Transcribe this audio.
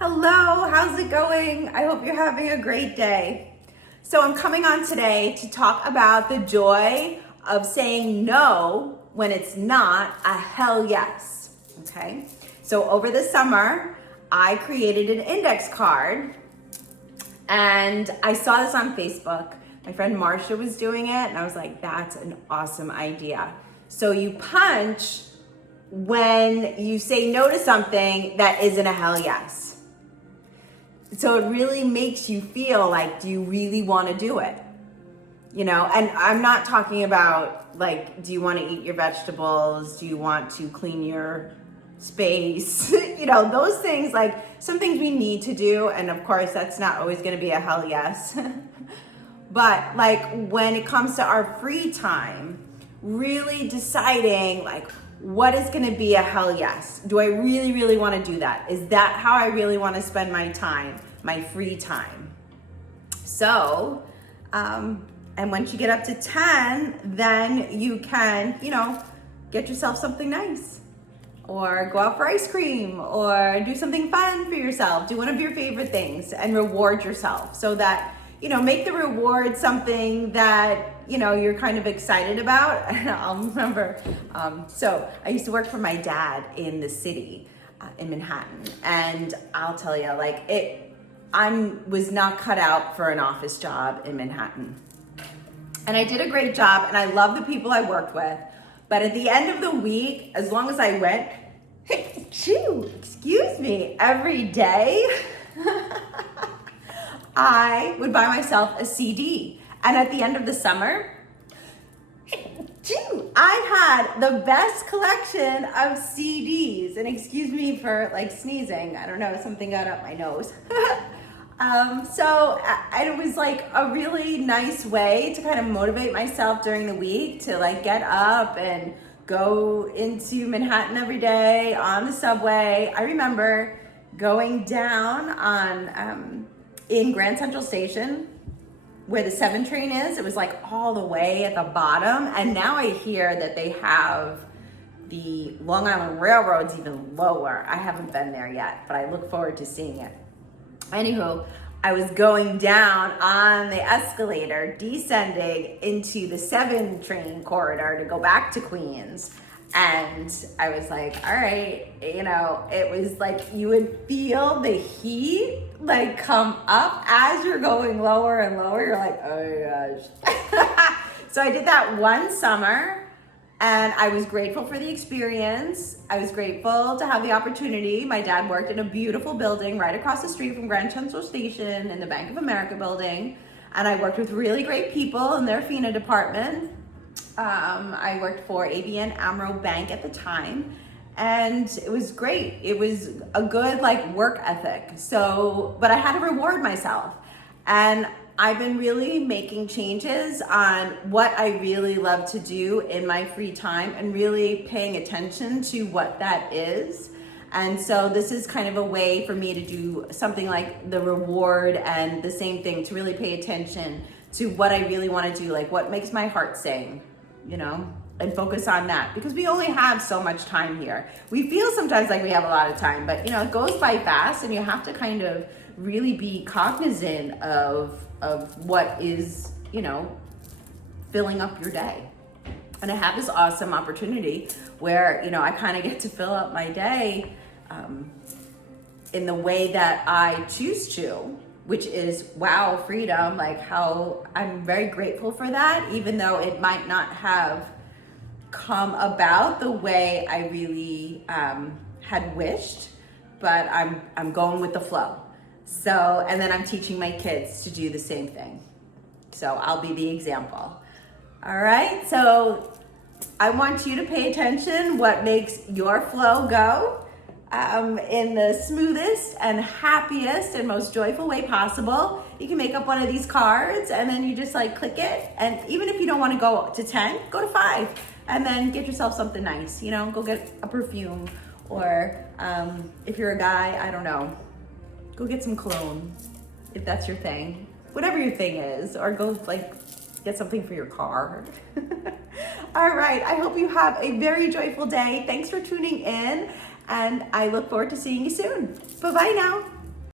Hello, how's it going? I hope you're having a great day. So I'm coming on today to talk about the joy of saying no when it's not a hell yes, okay? So over the summer, I created an index card and I saw this on Facebook. My friend Marsha was doing it and I was like, that's an awesome idea. So you punch when you say no to something that isn't a hell yes. So it really makes you feel like, do you really want to do it? You know, and I'm not talking about like, do you want to eat your vegetables? Do you want to clean your space? You know, those things, like some things we need to do. And of course, that's not always going to be a hell yes. But like when it comes to our free time, really deciding like, what is going to be a hell yes? Do I really, really want to do that? Is that how I really want to spend my time, my free time? So, and once you get up to 10, then you can, you know, get yourself something nice or go out for ice cream or do something fun for yourself. Do one of your favorite things and reward yourself so that, you know, make the reward something that, you know, you're kind of excited about. I'll remember, so I used to work for my dad in the city in Manhattan. And I'll tell you, like I was not cut out for an office job in Manhattan. And I did a great job and I love the people I worked with. But at the end of the week, as long as I went, hey, shoo, excuse me, every day, I would buy myself a CD. And at the end of the summer, I had the best collection of CDs. And excuse me for like sneezing. I don't know, something got up my nose. It was like a really nice way to kind of motivate myself during the week to like get up and go into Manhattan every day on the subway. I remember going down on in Grand Central Station where the 7 train is. It was like all the way at the bottom. And now I hear that they have the Long Island Railroad's even lower. I haven't been there yet, but I look forward to seeing it. Anywho, I was going down on the escalator, descending into the 7 train corridor to go back to Queens. And I was like, all right, you know, it was like you would feel the heat like come up as you're going lower and lower. You're like, oh my gosh. So I did that one summer and I was grateful for the experience. I was grateful to have the opportunity. My dad worked in a beautiful building right across the street from Grand Central Station in the Bank of America building. And I worked with really great people in their FINA department. I worked for ABN AMRO Bank at the time, and it was great. It was a good like work ethic. So, but I had to reward myself, and I've been really making changes on what I really love to do in my free time and really paying attention to what that is. And so this is kind of a way for me to do something like the reward and the same thing, to really pay attention to what I really want to do, like what makes my heart sing, you know, and focus on that, because we only have so much time here. We feel sometimes like we have a lot of time, but you know, it goes by fast and you have to kind of really be cognizant of what is, you know, filling up your day. And I have this awesome opportunity where, you know, I kind of get to fill up my day in the way that I choose to, which is, wow, freedom. Like how I'm very grateful for that, even though it might not have come about the way I really had wished, but I'm going with the flow. So, and then I'm teaching my kids to do the same thing. So I'll be the example. All right, so I want you to pay attention what makes your flow go in the smoothest and happiest and most joyful way possible. You can make up one of these cards and then you just like click it. And even if you don't want to go to 10, go to 5 and then get yourself something nice, you know, go get a perfume, or if you're a guy, I don't know, go get some cologne if that's your thing, whatever your thing is, or go like get something for your car. All right, I hope you have a very joyful day. Thanks for tuning in, and I look forward to seeing you soon. Bye-bye now.